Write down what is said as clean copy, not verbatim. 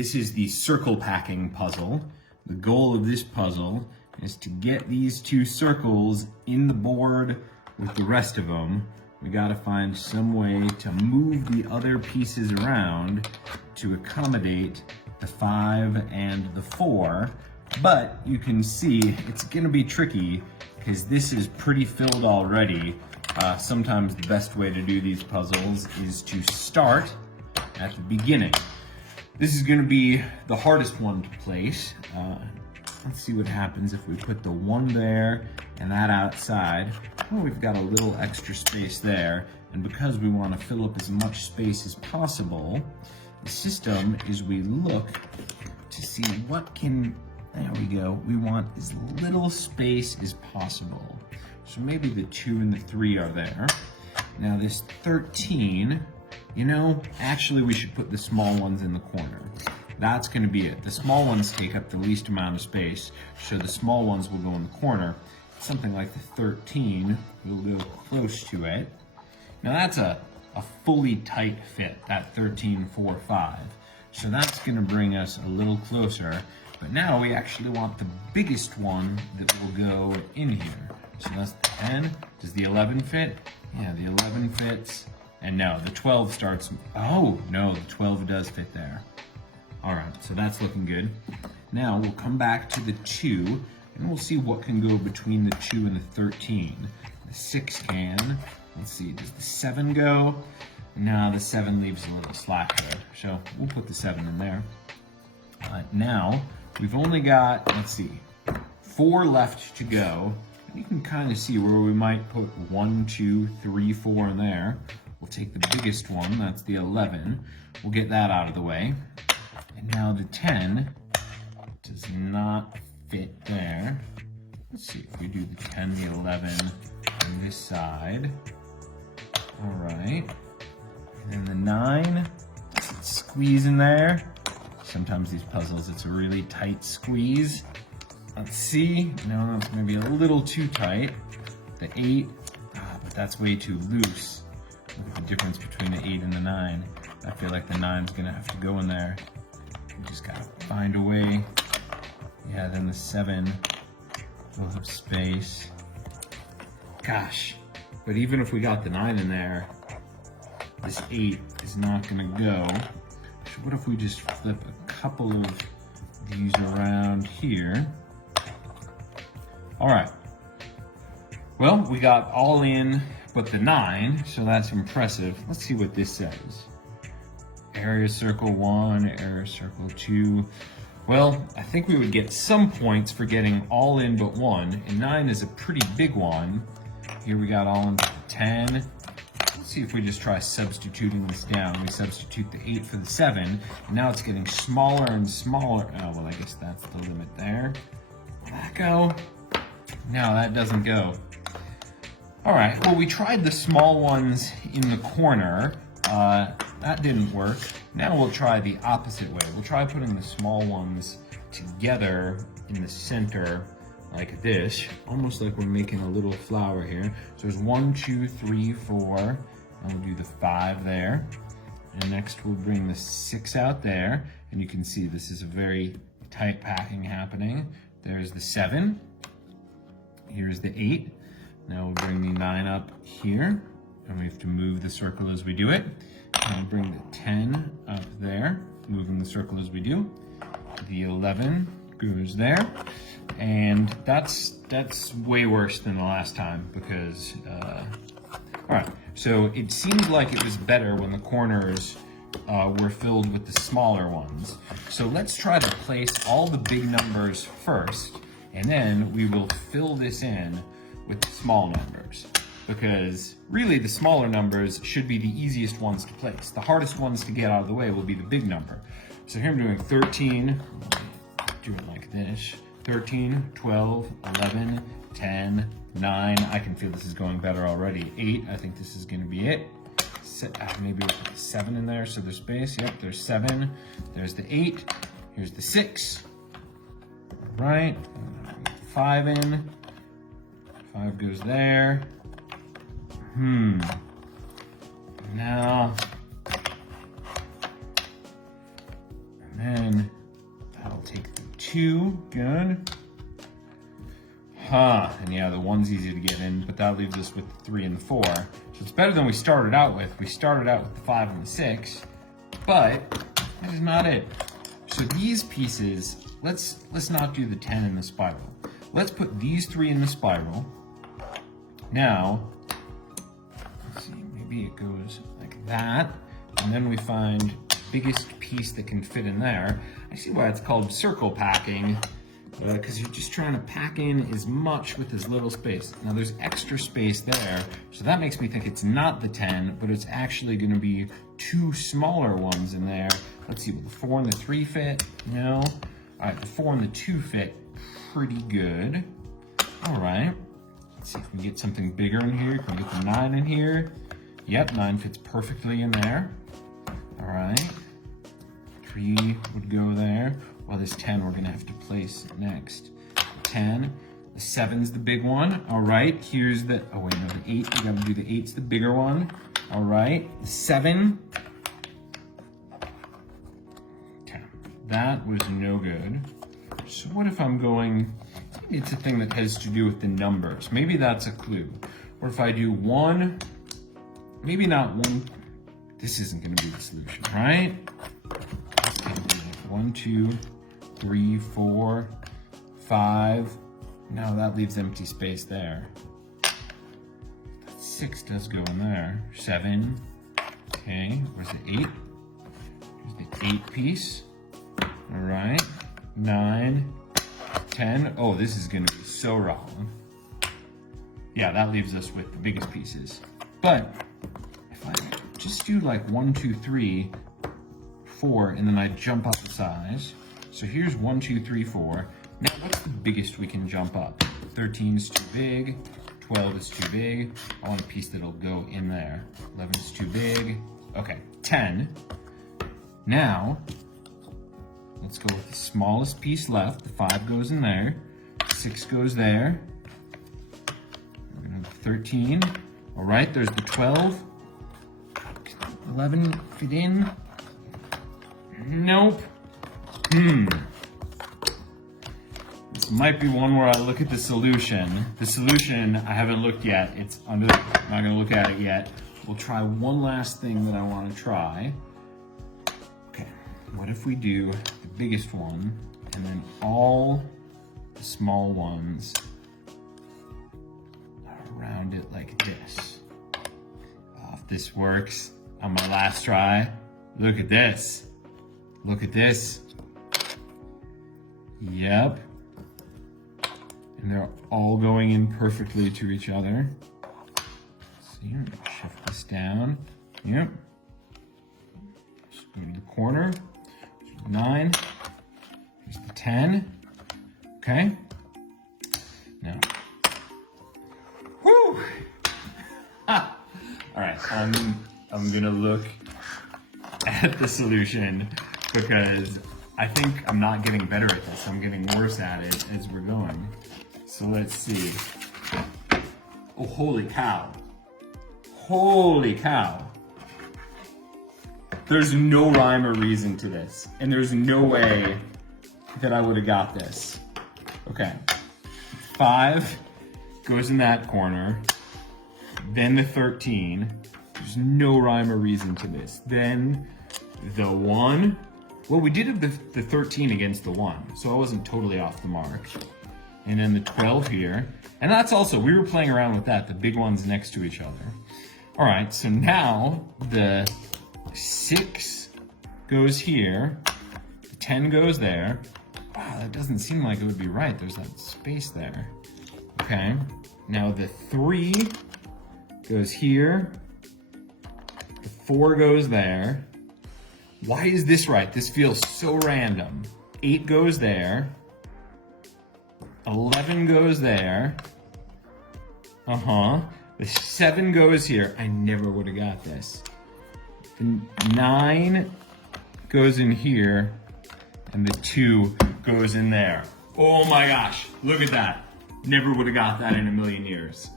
This is the circle packing puzzle. The goal of this puzzle is to get these two circles in the board with the rest of them. We gotta find some way to move the other pieces around to accommodate the 5 and the 4. But you can see it's gonna be tricky because this is pretty filled already. Sometimes the best way to do these puzzles is to start at the beginning. This is gonna be the hardest one to place. Let's see what happens if we put the 1 there and that outside. Well, we've got a little extra space there, and because we want to fill up as much space as possible, the system is we look to see what can, there we go, we want as little space as possible. So maybe the 2 and the 3 are there. Now this 13, you know, actually we should put the small ones in the corner. That's gonna be it. The small ones take up the least amount of space, so the small ones will go in the corner. Something like the 13 will go close to it. Now that's a fully tight fit, that 13, 4, 5. So that's gonna bring us a little closer, but now we actually want the biggest one that will go in here. So that's the 10. Does the 11 fit? Yeah, the 11 fits. And no, the 12 starts, oh no, the 12 does fit there. All right, so that's looking good. Now we'll come back to the 2 and we'll see what can go between the 2 and the 13. The 6 can. Let's see, does the 7 go? No, the 7 leaves a little slack there. So we'll put the 7 in there. Now we've only got, let's see, 4 left to go. And you can kind of see where we might put 1, 2, 3, 4 in there. We'll take the biggest one, that's the 11. We'll get that out of the way. And now the 10 does not fit there. Let's see if we do the 10, the 11 on this side. All right. And then the 9, does it squeeze in there? Sometimes these puzzles, it's a really tight squeeze. Let's see. No, that's maybe a little too tight. The 8, but that's way too loose. Look at the difference between the 8 and the 9. I feel like the 9's gonna have to go in there. We just gotta find a way. Yeah, then the 7 will have space. Gosh, but even if we got the 9 in there, this 8 is not gonna go. So what if we just flip a couple of these around here? All right. Well, we got all in but the 9, so that's impressive. Let's see what this says. Area circle 1, area circle 2. Well, I think we would get some points for getting all in but 1, and 9 is a pretty big one. Here we got all in but the 10. Let's see if we just try substituting this down. We substitute the 8 for the 7, and now it's getting smaller and smaller. Oh, well, I guess that's the limit there. Will that go? No, that doesn't go. All right, well, we tried the small ones in the corner. That didn't work. Now we'll try the opposite way. We'll try putting the small ones together in the center like this, almost like we're making a little flower here. So there's 1, 2, 3, 4, and we'll do the 5 there. And next we'll bring the 6 out there, and you can see this is a very tight packing happening. There's the 7. Here's the 8. Now we'll bring the 9 up here, and we have to move the circle as we do it. And we'll bring the 10 up there, moving the circle as we do. The 11 goes there, and that's way worse than the last time because, all right, so it seemed like it was better when the corners were filled with the smaller ones. So let's try to place all the big numbers first, and then we will fill this in with the small numbers, because really the smaller numbers should be the easiest ones to place. The hardest ones to get out of the way will be the big number. So here I'm doing 13, do it like this, 13, 12, 11, 10, 9, I can feel this is going better already. 8, I think this is gonna be it. Maybe we'll put the 7 in there so there's space. Yep, there's 7, there's the 8, here's the 6. All right, 5 in. 5 goes there. Now then that'll take the 2, good. And yeah, the 1's easy to get in, but that leaves us with the 3 and the 4. So it's better than we started out with. We started out with the 5 and the 6, but that is not it. So these pieces, let's not do the 10 in the spiral. Let's put these 3 in the spiral. Now, let's see, maybe it goes like that, and then we find the biggest piece that can fit in there. I see why it's called circle packing, because you're just trying to pack in as much with as little space. Now there's extra space there, so that makes me think it's not the 10, but it's actually going to be 2 smaller ones in there. Let's see, will the 4 and the 3 fit? No. All right, the 4 and the 2 fit pretty good. All right, let's see if we can get something bigger in here. Can we get the 9 in here? Yep, 9 fits perfectly in there. All right, 3 would go there. Well, this 10 we're gonna have to place next. 10, the 7's the big one. All right, here's the, oh wait, no, the 8, we gotta do the 8's the bigger one. All right, the 7. 10, that was no good. So what if I'm going, maybe it's a thing that has to do with the numbers. Maybe that's a clue. Or if I do 1, maybe not 1, this isn't gonna be the solution, right? 1, 2, 3, 4, 5. Now that leaves empty space there. 6 does go in there. 7. Okay, where's the 8? Here's the 8 piece. All right. 9, 10. Oh, this is gonna be so wrong. Yeah, that leaves us with the biggest pieces. But if I just do like 1, 2, 3, 4, and then I jump up the size. So here's 1, 2, 3, 4. Now what's the biggest we can jump up? 13 is too big, 12 is too big. I want a piece that'll go in there. 11 is too big. Okay, 10. Now, let's go with the smallest piece left. The 5 goes in there, 6 goes there. We're gonna have 13. All right, there's the 12. 11 fit in. Nope. This might be one where I look at the solution. The solution I haven't looked yet. It's under, I'm not gonna look at it yet. We'll try one last thing that I wanna try. Okay, what if we do the biggest one and then all the small ones around it like this? Oh, if this works on my last try, look at this. Look at this. Yep. And they're all going in perfectly to each other. See, I'm gonna shift this down. Yep. Just go to the corner. 9. Here's the 10. Okay. Now. Woo! Ah. All right. I'm gonna look at the solution because I think I'm not getting better at this. I'm getting worse at it as we're going. So let's see. Oh, holy cow. Holy cow. There's no rhyme or reason to this. And there's no way that I would have got this. Okay. 5 goes in that corner. Then the 13. There's no rhyme or reason to this. Then the 1. Well, we did have the 13 against the 1, so I wasn't totally off the mark. And then the 12 here. And that's also, we were playing around with that, the big ones next to each other. All right, so now the 6 goes here, the 10 goes there. Wow, that doesn't seem like it would be right. There's that space there. Okay, now the 3 goes here, the 4 goes there. Why is this right? This feels so random. 8 goes there. 11 goes there. The 7 goes here. I never would have got this. The 9 goes in here. And the 2 goes in there. Oh my gosh, look at that. Never would have got that in a million years.